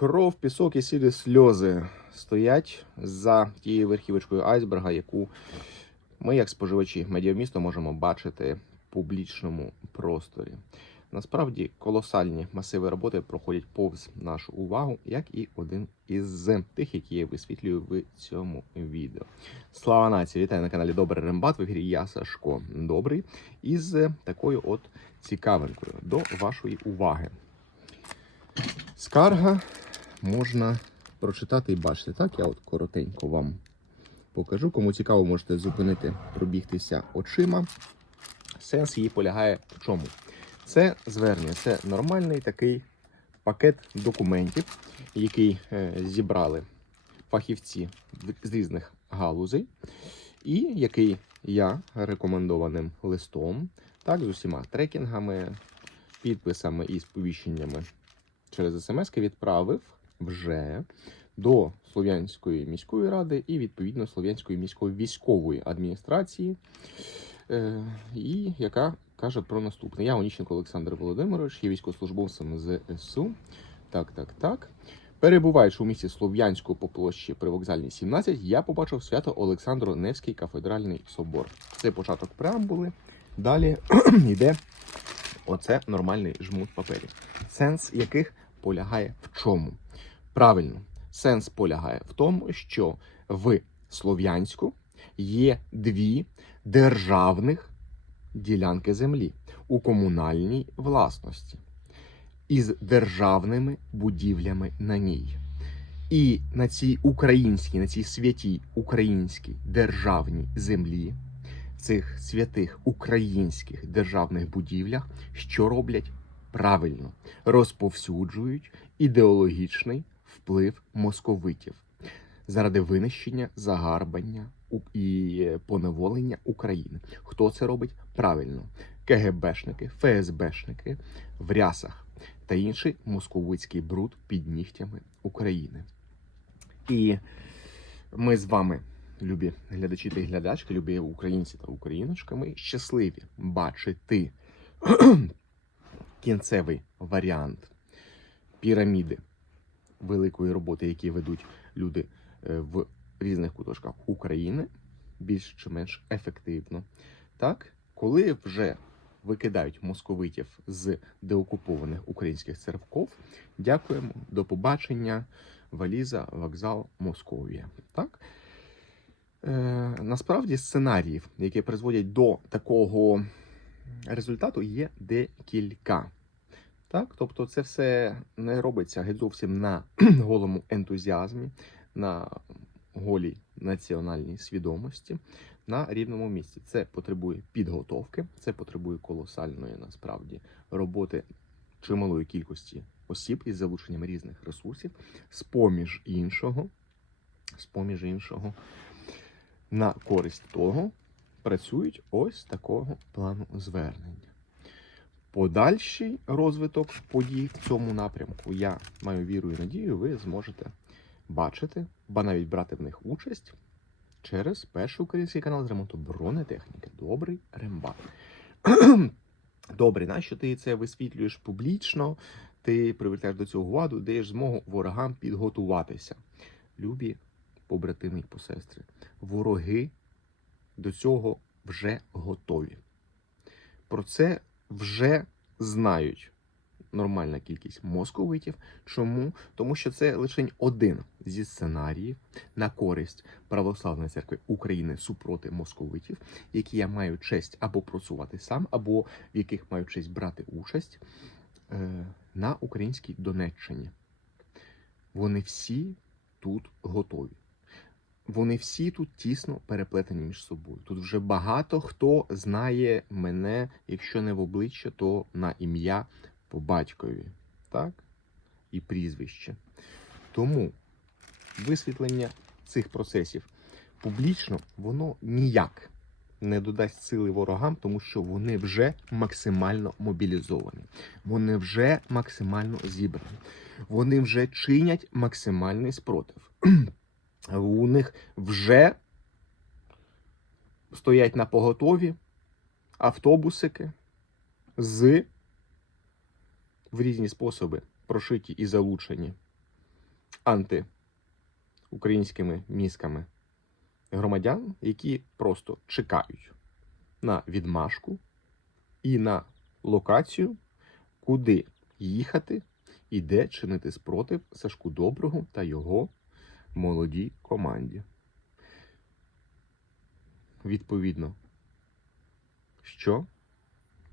Кров, пісок і сілі сльози стоять за тією верхівочкою айсберга, яку ми, як споживачі медіаміста, можемо бачити в публічному просторі. Насправді колосальні масиви роботи проходять повз нашу увагу, як і один із тих, які я висвітлюю в цьому відео. Слава нації! Вітаю на каналі Добрий Рембат. В ефірі я Сашко Добрий із такою от цікавинкою до вашої уваги. Скарга можна прочитати і бачити. Так, я от коротенько вам покажу. Кому цікаво, можете зупинити, пробігтися очима. Сенс її полягає в чому? Це звернення, це нормальний такий пакет документів, який е, зібрали фахівці з різних галузей, і який я рекомендованим листом, так, з усіма трекінгами, підписами і сповіщеннями через смс відправив вже до Слов'янської міської ради і відповідно Слов'янської міської військової адміністрації, е, і яка каже про наступне. Я Оніщенко Олександр Володимирович, є військовослужбовцем з СУ. Так, так, так. Перебуваючи у місті Слов'янську по площі Привокзальній 17, я побачив свято Олександру Невський кафедральний собор. Це початок преамбули. Далі йде оце нормальний жмут паперів. Сенс яких полягає в чому? Правильно, сенс полягає в тому, що в Слов'янську є дві державних ділянки землі у комунальній власності із державними будівлями на ній. І на цій українській, на цій святій українській державній землі, в цих святих українських державних будівлях, що роблять? Правильно, розповсюджують ідеологічний вплив московитів заради винищення, загарбання і поневолення України. Хто це робить правильно? КГБшники, ФСБшники в рясах та інший московицький бруд під нігтями України. І ми з вами, любі глядачі та глядачки, любі українці та україночки, ми щасливі бачити кінцевий варіант піраміди великої роботи, які ведуть люди е, в різних куточках України, більш чи менш ефективно. Так, коли вже викидають московитів з деокупованих українських церков, дякуємо, до побачення, валіза, вокзал, Московія. Так? Е, насправді сценаріїв, які призводять до такого результату, є декілька. Так, тобто це все не робиться геть зовсім на голому ентузіазмі, на голій національній свідомості на рівному місці. Це потребує підготовки, це потребує колосальної насправді роботи чималої кількості осіб із залученням різних ресурсів, з поміж іншого, з поміж іншого, на користь того працюють ось такого плану звернення. Подальший розвиток подій в цьому напрямку я маю віру і надію, ви зможете бачити, ба навіть брати в них участь через перший український канал з ремонту бронетехніки. Добрий рембат. Добре, нащо ти це висвітлюєш публічно? Ти привертаєш до цього увагу, даєш змогу ворогам підготуватися. Любі побратими і посестри, вороги до цього вже готові. Про це вже знають нормальна кількість московитів. Чому? Тому що це лише один зі сценаріїв на користь Православної церкви України супроти московитів, які я маю честь або просувати сам, або в яких маю честь брати участь е, на українській Донеччині. Вони всі тут готові. Вони всі тут тісно переплетені між собою. Тут вже багато хто знає мене, якщо не в обличчя, то на ім'я по батькові, так? І прізвище. Тому висвітлення цих процесів публічно воно ніяк не додасть сили ворогам, тому що вони вже максимально мобілізовані, вони вже максимально зібрані, вони вже чинять максимальний спротив. У них вже стоять на поготові автобусики з в різні способи прошиті і залучені антиукраїнськими мізками громадян, які просто чекають на відмашку і на локацію, куди їхати і де чинити спротив Сашку Доброго та його молодій команді. Відповідно, що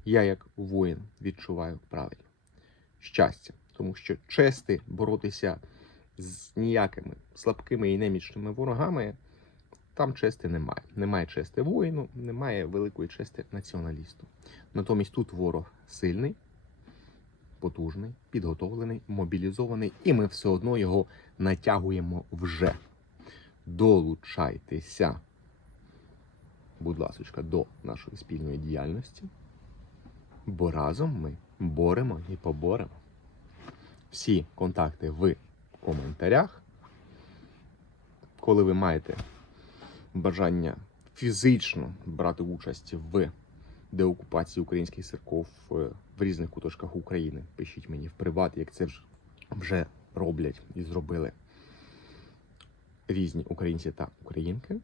я як воїн відчуваю правильно щастя, тому що чести боротися з ніякими слабкими і немічними ворогами. Там чести немає. Немає чести воїну, немає великої чести націоналісту. Натомість тут ворог сильний, потужний, підготовлений, мобілізований, і ми все одно його натягуємо вже. Долучайтеся, будь ласка, до нашої спільної діяльності, бо разом ми боремо і поборемо. Всі контакти в коментарях. Коли ви маєте бажання фізично брати участь в деокупації українських церков е, в різних куточках України. Пишіть мені в приват, як це вже, роблять і зробили різні українці та українки.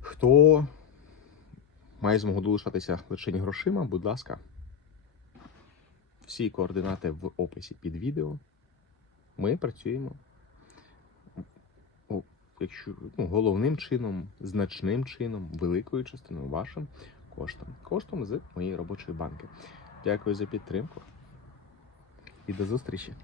Хто має змогу долучатися лише грошима, будь ласка, всі координати в описі під відео. Ми працюємо якщо ну, головним чином, значним чином, великою частиною вашим коштом. Коштом з моєї робочої банки. Дякую за підтримку і до зустрічі!